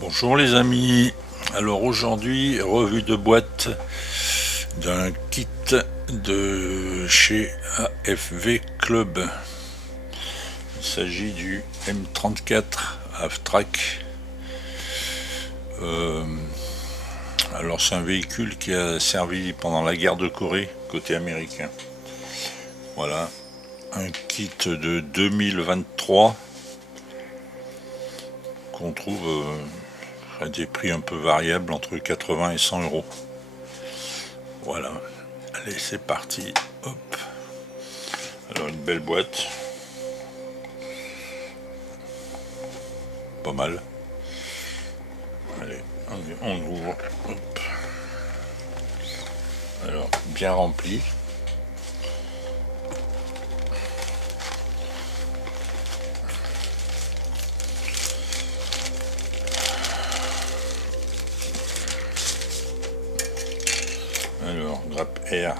Bonjour les amis, alors aujourd'hui revue de boîte d'un kit de chez AFV Club. Il s'agit du M34 Half-Track. Alors c'est un véhicule qui a servi pendant la guerre de Corée côté américain. Voilà, un kit de 2023 qu'on trouve à des prix un peu variables entre 80 et 100 euros. Voilà, allez c'est parti, hop. Alors une belle boîte, pas mal. Allez, on ouvre, hop. Alors bien rempli. Alors grappe air.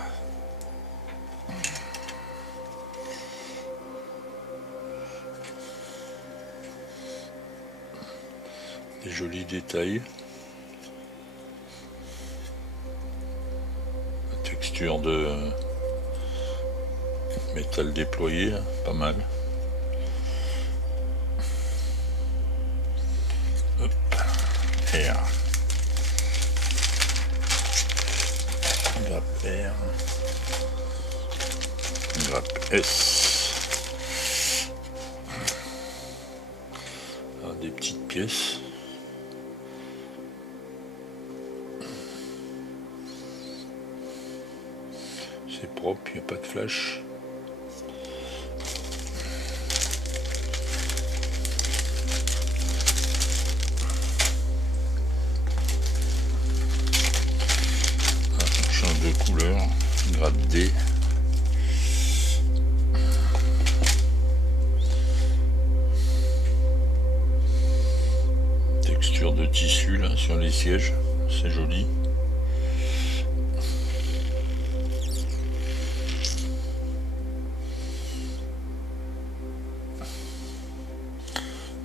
Des jolis détails. Texture de métal déployé, pas mal. Hop, air. Grappe R, grappe S. Alors, des petites pièces. C'est propre, il n'y a pas de flash. Change de couleur, grappe D. Texture de tissu là sur les sièges, c'est joli.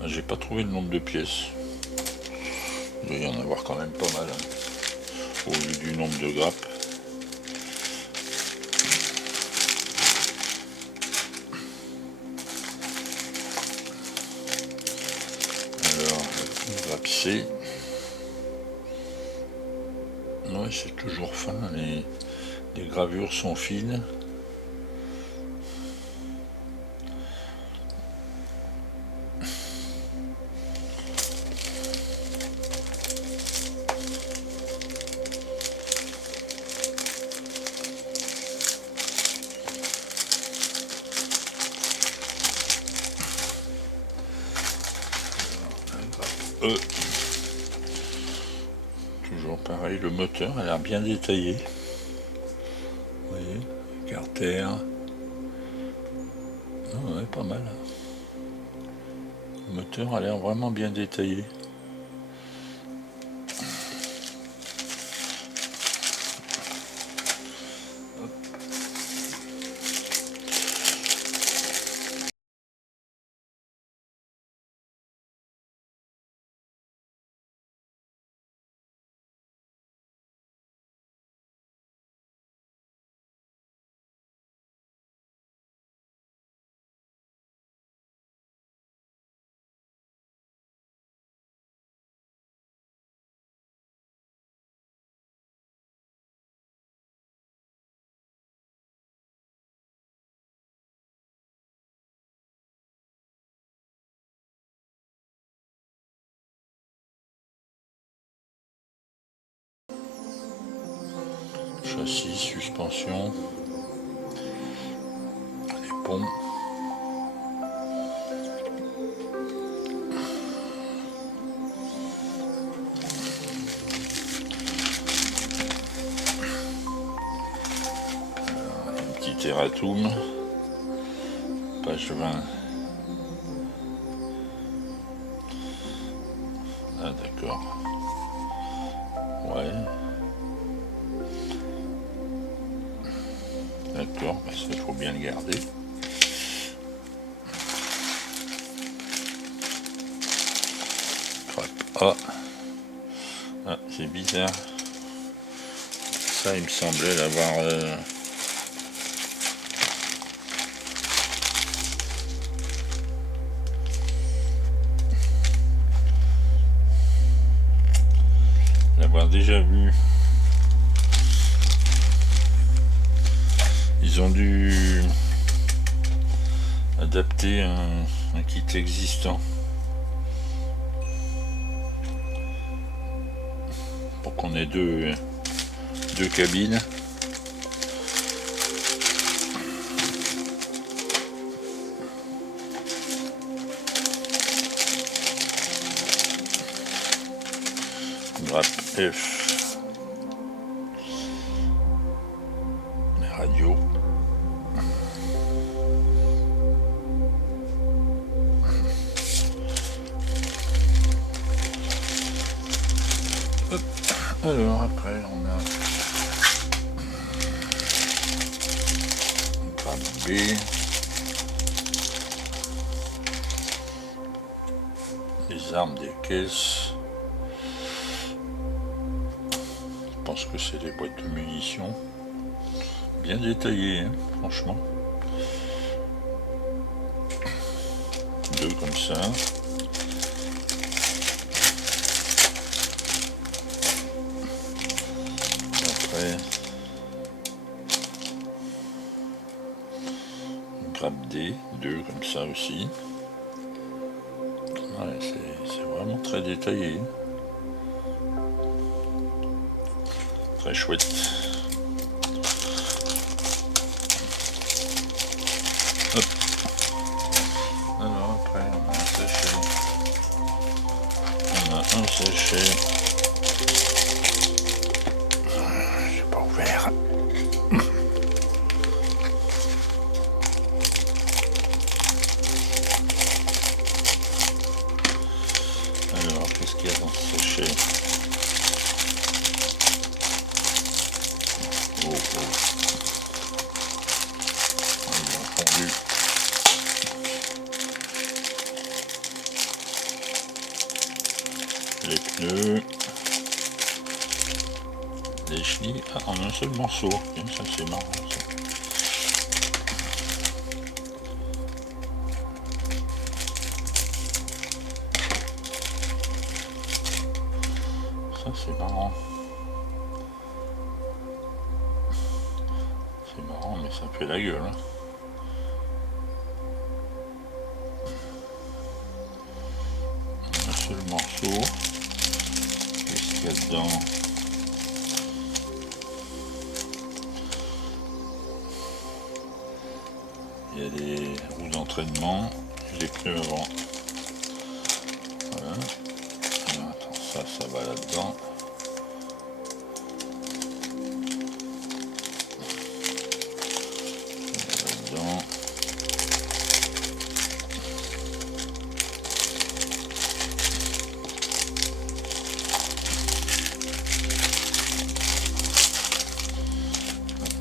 J'ai pas trouvé le nombre de pièces. Il doit y en avoir quand même pas mal, hein, au vu du nombre de grappes. Alors, grappe C. Ouais, c'est toujours fin, les gravures sont fines. E. Toujours pareil, le moteur a l'air bien détaillé. Vous voyez, carter. Oh ouais, pas mal. Le moteur a l'air vraiment bien détaillé. Châssis, suspension, les pompes. Un petit erratum, page 20. Ah d'accord. Ouais. D'accord, bah ça il faut bien le garder. Grappe A. Ah, c'est bizarre. Ça, il me semblait l'avoir... l'avoir déjà vu. Ils ont dû adapter un kit existant pour qu'on ait deux cabines. Grappe F, les radios. Hop. Alors après on a une grappe B, les armes des caisses. Je pense que c'est des boîtes de munitions bien détaillées, hein, franchement. Deux comme ça. Après, une grappe D, deux comme ça aussi. Ouais, c'est vraiment très détaillé. Très chouette. Hop. Alors après on a un sachet. On a un sachet. J'ai pas ouvert. Alors qu'est-ce qu'il y a dans ce sachet? Oh, oh. Ils ont fondu. Les pneus. Les chenilles en un seul morceau. Bien, ça c'est marrant ça. Ça c'est marrant. C'est marrant mais ça fait la gueule. Hein. Un seul morceau. Qu'est-ce qu'il y a dedans? Il y a des roues d'entraînement et les pneus avant. Voilà. Alors, attends, ça va là-dedans. Là-dedans.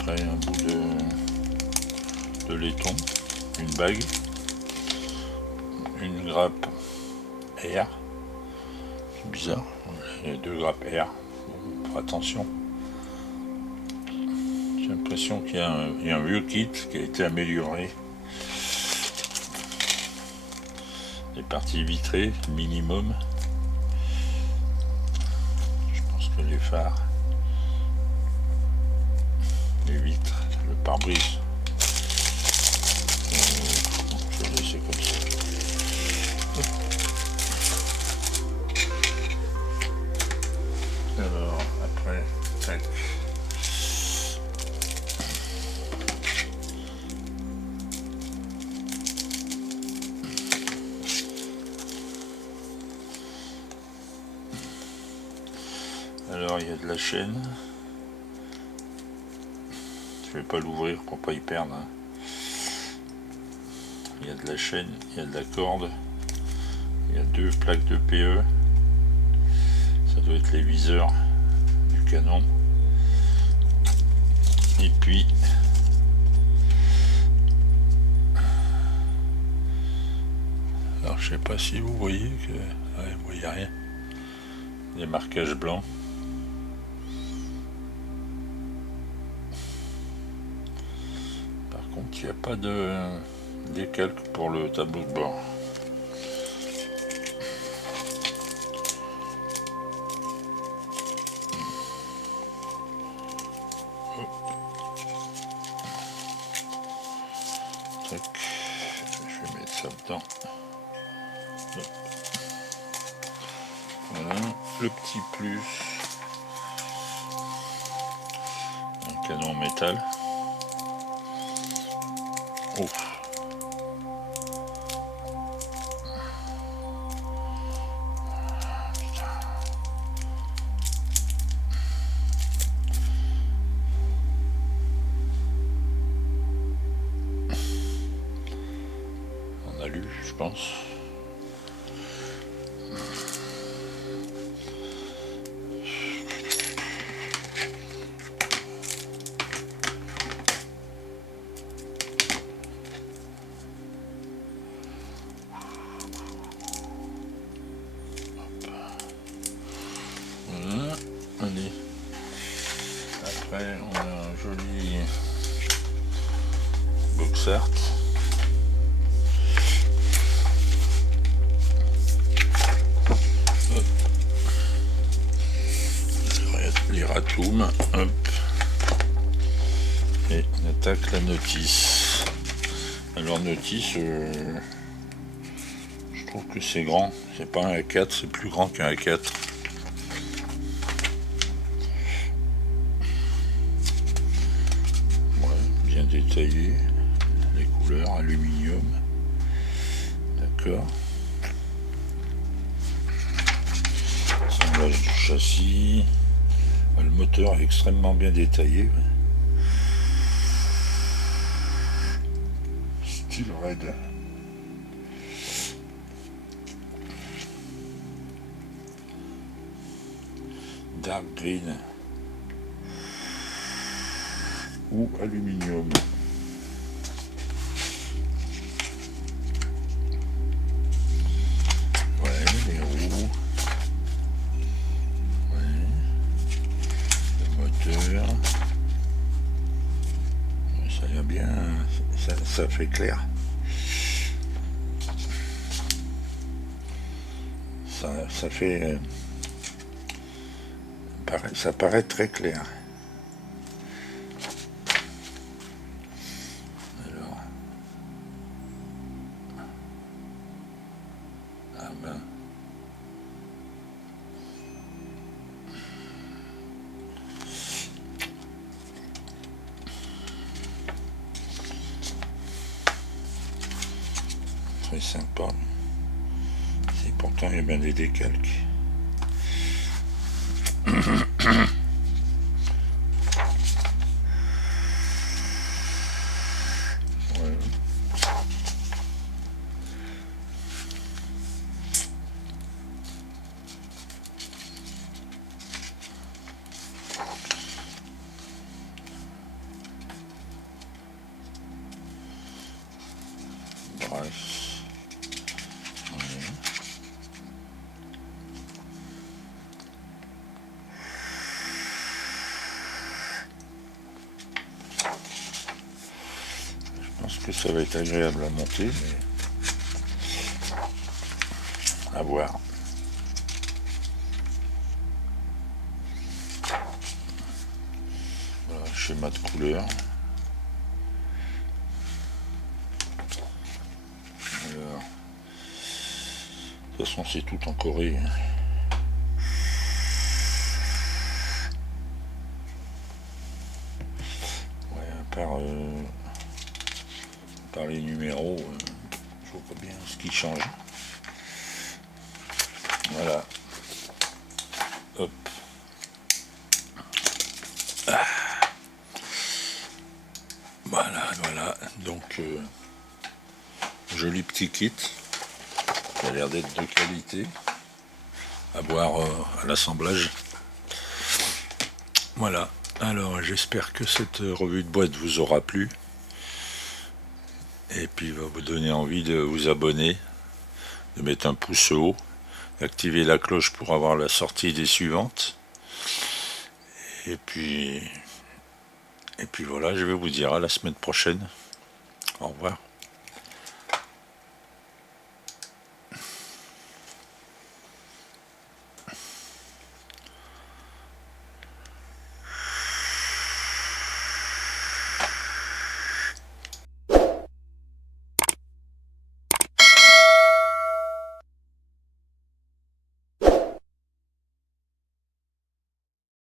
Après un bout de laiton, une bague, une grappe R, c'est bizarre, il y a deux grappes R, bon, faut attention. J'ai l'impression qu'il y a un vieux kit qui a été amélioré. Les parties vitrées, minimum. Je pense que les phares, les vitres, le pare-brise. Je vais laisser comme ça. Alors après, tac. Alors il y a de la chaîne. Je vais pas l'ouvrir pour pas y perdre. Hein. Il y a de la chaîne, il y a de la corde, il y a deux plaques de PE, ça doit être les viseurs du canon, et puis alors je sais pas si vous voyez que ouais, vous voyez rien, des marquages blancs. Par contre, il n'y a pas de décalque pour le tableau de bord. Tac. Je vais mettre ça dedans. Voilà, le petit plus, un canon en métal. Oh. On a lu, je pense. Voilà, allez. Après, on a un joli box art. Hop. Les ratoums, hop. Et on attaque la notice. Alors notice, je trouve que c'est grand. C'est pas un A4, c'est plus grand qu'un A4. Bien détaillé, les couleurs, aluminium, d'accord. Assemblage du châssis, le moteur est extrêmement bien détaillé. Style Red. Dark Green ou aluminium. Ouais, les roues. Ouais. Le moteur. Ça vient bien, ça fait clair. Ça fait... ça paraît très clair. Alors... Ah ben... Très sympa. Et pourtant il y a bien des décalques. Bref. Je pense que ça va être agréable à monter, mais à voir. Voilà, schéma de couleur. Alors, de toute façon, c'est tout en Corée. Ouais, par les numéros, je vois pas bien ce qui change. Voilà. Hop. Ah. Voilà. Donc, joli petit kit. Qui a l'air d'être de qualité. À voir à l'assemblage. Voilà. Alors, j'espère que cette revue de boîte vous aura plu. Et puis, va vous donner envie de vous abonner, de mettre un pouce haut activer la cloche pour avoir la sortie des suivantes. Et puis voilà, je vais vous dire à la semaine prochaine. Au revoir.